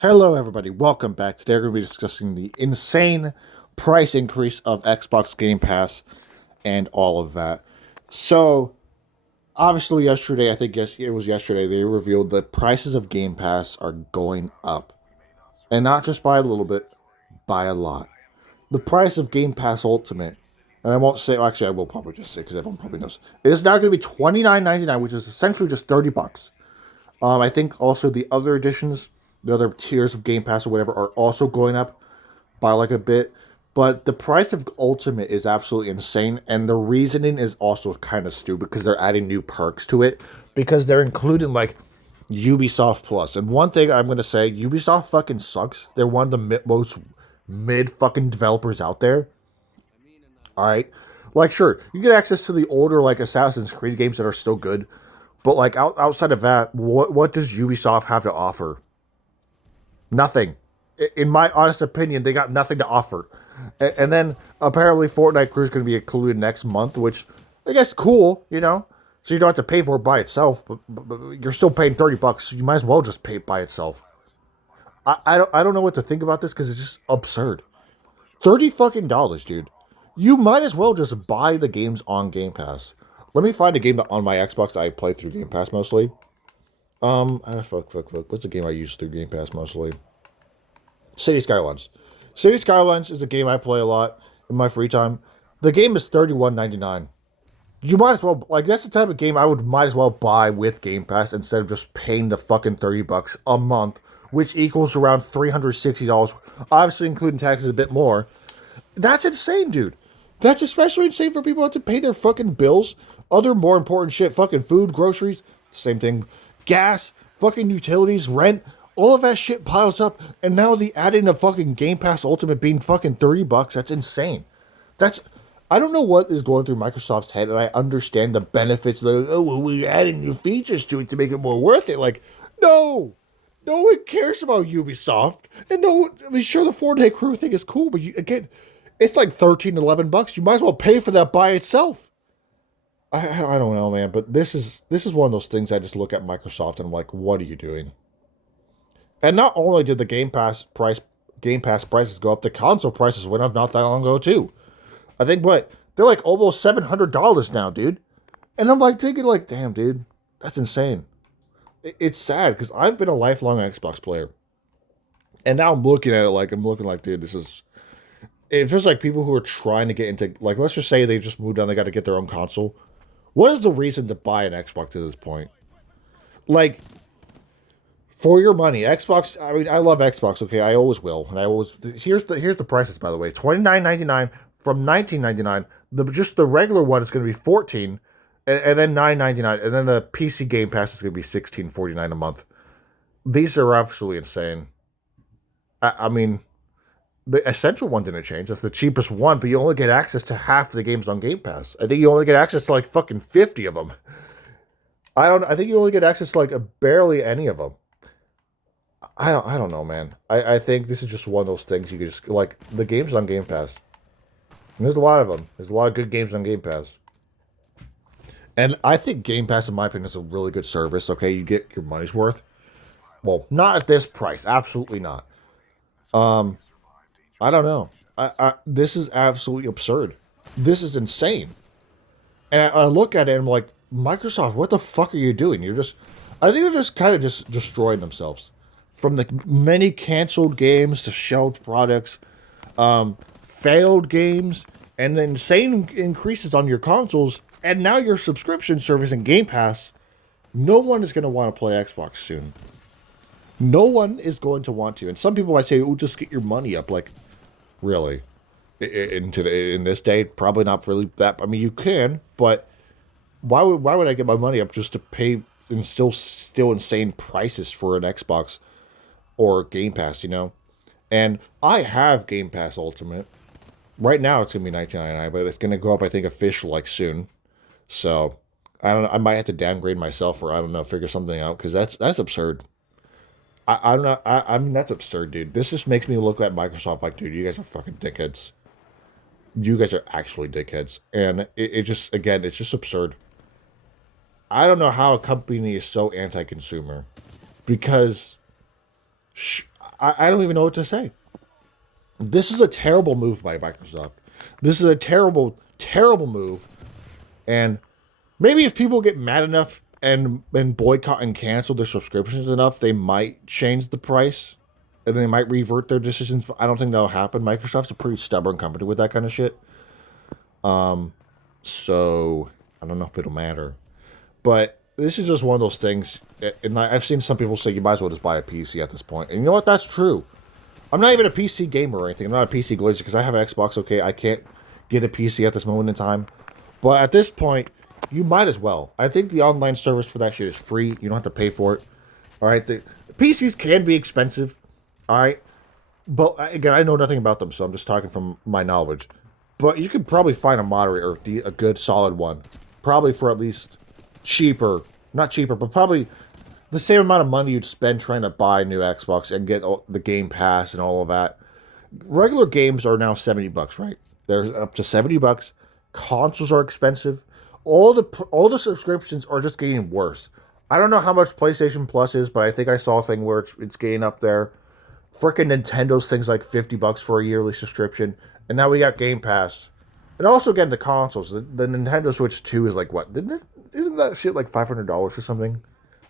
Hello, everybody. Welcome back. Today, we're going to be discussing the insane price increase of Xbox Game Pass and all of that. So, obviously, yesterday, I think it was yesterday, they revealed that prices of Game Pass are going up. And not just by a little bit, by a lot. The price of Game Pass Ultimate, and I won't say, well, actually, I will probably just say because everyone probably knows, it is now going to be $29.99, which is essentially just $30. I think also the other editions, the other tiers of Game Pass or whatever, are also going up by like a bit. But the price of Ultimate is absolutely insane, and the reasoning is also kind of stupid because they're adding new perks to it because they're including like Ubisoft Plus. And one thing I'm gonna say, Ubisoft fucking sucks. They're one of the most mid fucking developers out there. All right, like sure, you get access to the older like Assassin's Creed games that are still good, but like outside of that, what does Ubisoft have to offer? Nothing. In my honest opinion, they got nothing to offer. And then apparently Fortnite Crew is going to be included next month, which I guess cool, you know. So you don't have to pay for it by itself, but you're still paying $30. You might as well just pay it by itself. I don't know what to think about this because it's just absurd. 30 fucking dollars, dude. You might as well just buy the games on Game Pass. Let me find a game that on my Xbox I play through Game Pass mostly. Fuck. What's the game I use through Game Pass mostly? City Skylines. City Skylines is a game I play a lot in my free time. The game is $31.99. You might as well like that's the type of game I would might as well buy with Game Pass instead of just paying the fucking $30 a month, which equals around $360, obviously including taxes a bit more. That's insane, dude. That's especially insane for people who have to pay their fucking bills, other more important shit, fucking food, groceries, same thing, gas, fucking utilities, rent, all of that shit piles up, and now the adding of fucking Game Pass Ultimate being fucking $30, that's insane. That's I don't know what is going through Microsoft's head, and I understand the benefits. Like, oh, well, we're adding new features to it to make it more worth it. Like, no, no one cares about Ubisoft, and no, I mean, sure, the 4 Day Crew thing is cool, but again, it's like 13, $11. You might as well pay for that by itself. I don't know, man, but this is one of those things I just look at Microsoft and I'm like, what are you doing? And not only did the Game Pass prices go up, the console prices went up not that long ago too. I think what they're like almost $700 now, dude. And I'm like thinking like, damn, dude, that's insane. It's sad because I've been a lifelong Xbox player, and now I'm looking at it like I'm looking like, dude, this is. It feels like people who are trying to get into like, let's just say they just moved on, they got to get their own console. What is the reason to buy an Xbox at this point? Like for your money, Xbox. I mean, I love Xbox. Okay, I always will, and I always here's the prices by the way. $29.99 from $19.99. Just the regular one is going to be 14, and then $9.99, and then the PC Game Pass is going to be $16.49 a month. These are absolutely insane. I mean, the essential one didn't change. That's the cheapest one, but you only get access to half the games on Game Pass. I think you only get access to like fucking 50 of them. I don't. I think you only get access to like barely any of them. I don't know, man. I think this is just one of those things you could just like the games on Game Pass. And there's a lot of them. There's a lot of good games on Game Pass. And I think Game Pass, in my opinion, is a really good service. Okay, you get your money's worth. Well, not at this price. Absolutely not. Um, I don't know. This is absolutely absurd. This is insane. And I look at it and I'm like, Microsoft, what the fuck are you doing? I think they're just kind of just destroying themselves. From the many canceled games to shelved products, failed games, and the insane increases on your consoles, and now your subscription service and Game Pass. No one is going to want to play Xbox soon. No one is going to want to. And some people might say, "Oh, just get your money up." Like, really? In this day, probably not really that. I mean, you can, but why would I get my money up just to pay and still insane prices for an Xbox or Game Pass? You know, and I have Game Pass Ultimate. Right now, it's gonna be 19.99, but it's gonna go up. I think official like soon. So I don't know. I might have to downgrade myself, or I don't know, figure something out because that's absurd. I don't know. I mean, that's absurd, dude. This just makes me look at Microsoft like, dude, you guys are fucking dickheads. You guys are actually dickheads, and it just again, it's just absurd. I don't know how a company is so anti-consumer because sh- I don't even know what to say. This is a terrible move by Microsoft. This is a terrible, terrible move. And maybe if people get mad enough and boycott and cancel their subscriptions enough, they might change the price and they might revert their decisions. But I don't think that'll happen. Microsoft's a pretty stubborn company with that kind of shit. So I don't know if it'll matter. But this is just one of those things. And I've seen some people say you might as well just buy a PC at this point. And you know what? That's true. I'm not even a PC gamer or anything. I'm not a PC glazer because I have an Xbox. Okay, I can't get a PC at this moment in time. But at this point, you might as well. I think the online service for that shit is free. You don't have to pay for it. All right, the PCs can be expensive. All right, but again, I know nothing about them, so I'm just talking from my knowledge. But you could probably find a moderate or a good solid one, probably for at least cheaper, not cheaper, but probably the same amount of money you'd spend trying to buy a new Xbox and get the Game Pass and all of that. Regular games are now $70, right? They're up to $70. Consoles are expensive. All the subscriptions are just getting worse. I don't know how much PlayStation Plus is, but I think I saw a thing where it's getting up there. Frickin' Nintendo's things like $50 for a yearly subscription, and now we got Game Pass. And also again the consoles. The Nintendo Switch 2 is like what? Didn't it? Isn't that shit like $500 or something?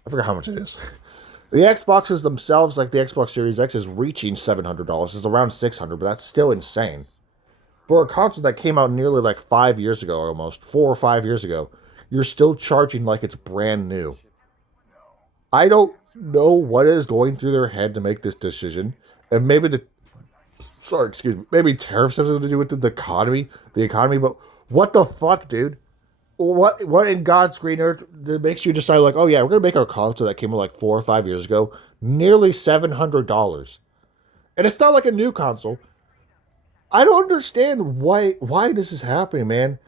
I forget how much it is. The Xboxes themselves, like the Xbox Series X, is reaching $700. It's around $600, but that's still insane. For a console that came out nearly like 5 years ago, almost 4 or 5 years ago, you're still charging like it's brand new. I don't know what is going through their head to make this decision. And maybe excuse me, maybe tariffs have something to do with the economy, but what the fuck, dude? What in God's green earth that makes you decide like, oh yeah, we're gonna make our console that came out like 4 or 5 years ago nearly $700, and it's not like a new console. I don't understand why this is happening, man.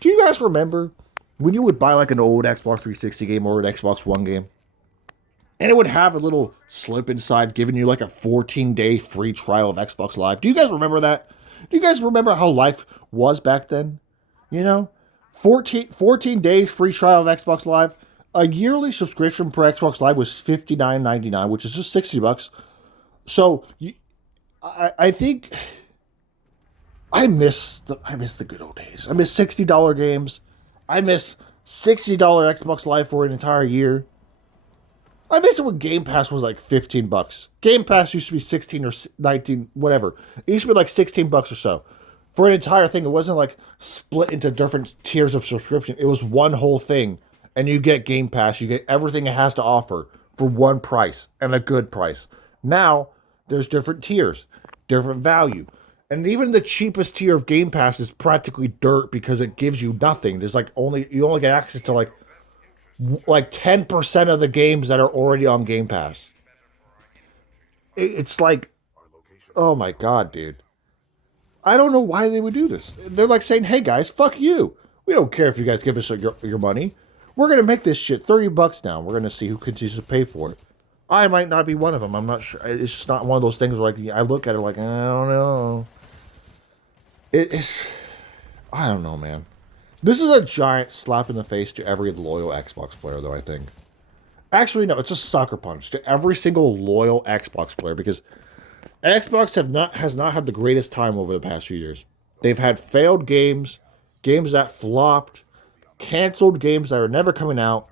Do you guys remember when you would buy like an old Xbox 360 game or an Xbox One game, and it would have a little slip inside giving you like a 14-day free trial of Xbox Live? Do you guys remember that? Do you guys remember how life was back then? You know, 14 days free trial of Xbox Live. A yearly subscription per Xbox Live was $59.99, which is just $60. So I think I miss the good old days. I miss $60 games. I miss $60 Xbox Live for an entire year. I miss it when Game Pass was like $15. Game Pass used to be 16 or 19, whatever. It used to be like $16 or so for an entire thing. It wasn't like split into different tiers of subscription. It was one whole thing, and you get Game Pass. You get everything it has to offer for one price and a good price. Now there's different tiers, different value. And even the cheapest tier of Game Pass is practically dirt because it gives you nothing. There's like you only get access to like 10% of the games that are already on Game Pass. It's like, oh my god, dude. I don't know why they would do this. They're like saying, "Hey guys, fuck you. We don't care if you guys give us your money. We're gonna make this shit $30 now. We're gonna see who continues to pay for it." I might not be one of them. I'm not sure. It's just not one of those things where like I look at it like I don't know. I don't know, man. This is a giant slap in the face to every loyal Xbox player, though, I think. Actually, no, it's a sucker punch to every single loyal Xbox player because Xbox has not had the greatest time over the past few years. They've had failed games, games that flopped, canceled games that are never coming out,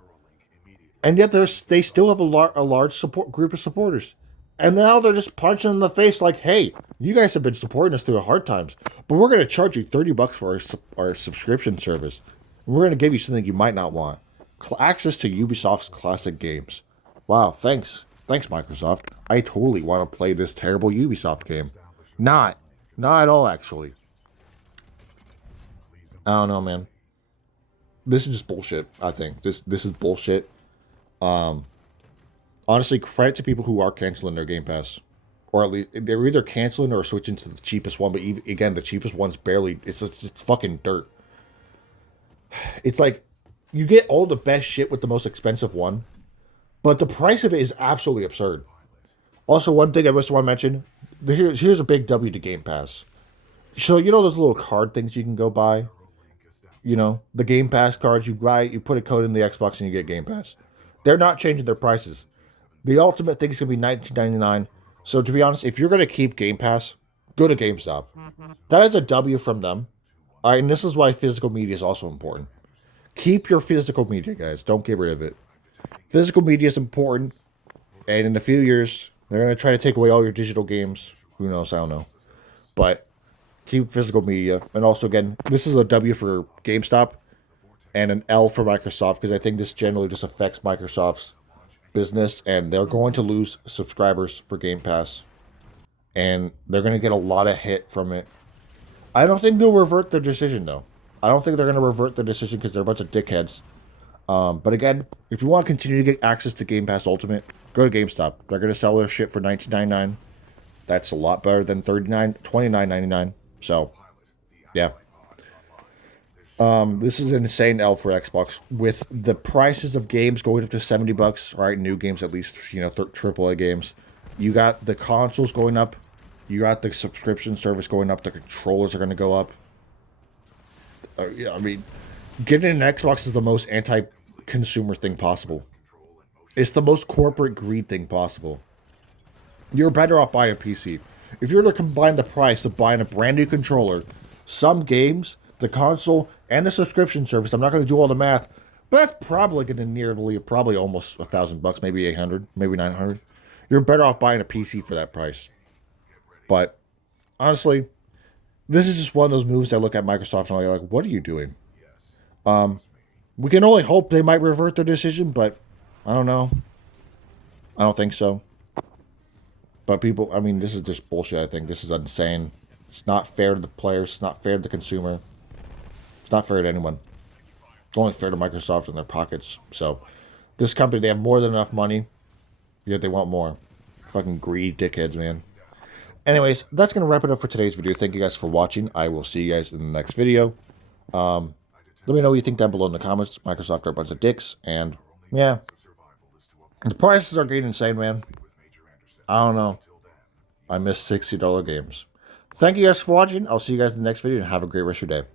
and yet they still have a large support group of supporters. And now they're just punching in the face like, hey, you guys have been supporting us through the hard times, but we're going to charge you $30 for our subscription service. And we're going to give you something you might not want. Access to Ubisoft's classic games. Wow, thanks. Thanks, Microsoft. I totally want to play this terrible Ubisoft game. Not at all, actually. I don't know, man. This is just bullshit, I think. This is bullshit. Honestly, credit to people who are canceling their Game Pass. Or at least, they're either canceling or switching to the cheapest one. But even, again, the cheapest one's barely, it's fucking dirt. It's like, you get all the best shit with the most expensive one. But the price of it is absolutely absurd. Also, one thing I just want to mention, here's a big W to Game Pass. So, you know those little card things you can go buy? You know, the Game Pass cards you buy, you put a code in the Xbox and you get Game Pass. They're not changing their prices. The ultimate thing is going to be $19.99. So to be honest, if you're going to keep Game Pass, go to GameStop. That is a W from them. All right, and this is why physical media is also important. Keep your physical media, guys. Don't get rid of it. Physical media is important, and in a few years, they're going to try to take away all your digital games. Who knows? I don't know. But keep physical media. And also, again, this is a W for GameStop and an L for Microsoft because I think this generally just affects Microsoft's business, and they're going to lose subscribers for Game Pass, and they're going to get a lot of hit from it. I don't think they'll revert their decision, though. I don't think they're going to revert their decision because they're a bunch of dickheads. But again, if you want to continue to get access to Game Pass Ultimate, go to GameStop. They're going to sell their shit for $19.99. That's a lot better than $29.99. So, yeah. This is an insane L for Xbox with the prices of games going up to $70. Right, new games at least, AAA games. You got the consoles going up. You got the subscription service going up. The controllers are going to go up. Yeah, I mean, getting an Xbox is the most anti-consumer thing possible. It's the most corporate greed thing possible. You're better off buying a PC. If you were to combine the price of buying a brand new controller, some games, the console, and the subscription service, I'm not going to do all the math, but that's probably going to nearly, probably almost $1,000, maybe 800, maybe 900. You're better off buying a PC for that price. But honestly, this is just one of those moves I look at Microsoft and I'm like, what are you doing? We can only hope they might revert their decision, but I don't know. I don't think so. But people, I mean, this is just bullshit, I think. This is insane. It's not fair to the players. It's not fair to the consumer. It's not fair to anyone. It's only fair to Microsoft and their pockets. So, this company, they have more than enough money, yet they want more. Fucking greedy dickheads, man. Anyways, that's going to wrap it up for today's video. Thank you guys for watching. I will see you guys in the next video. Let me know what you think down below in the comments. Microsoft are a bunch of dicks. And, yeah. The prices are getting insane, man. I don't know. I miss $60 games. Thank you guys for watching. I'll see you guys in the next video and have a great rest of your day.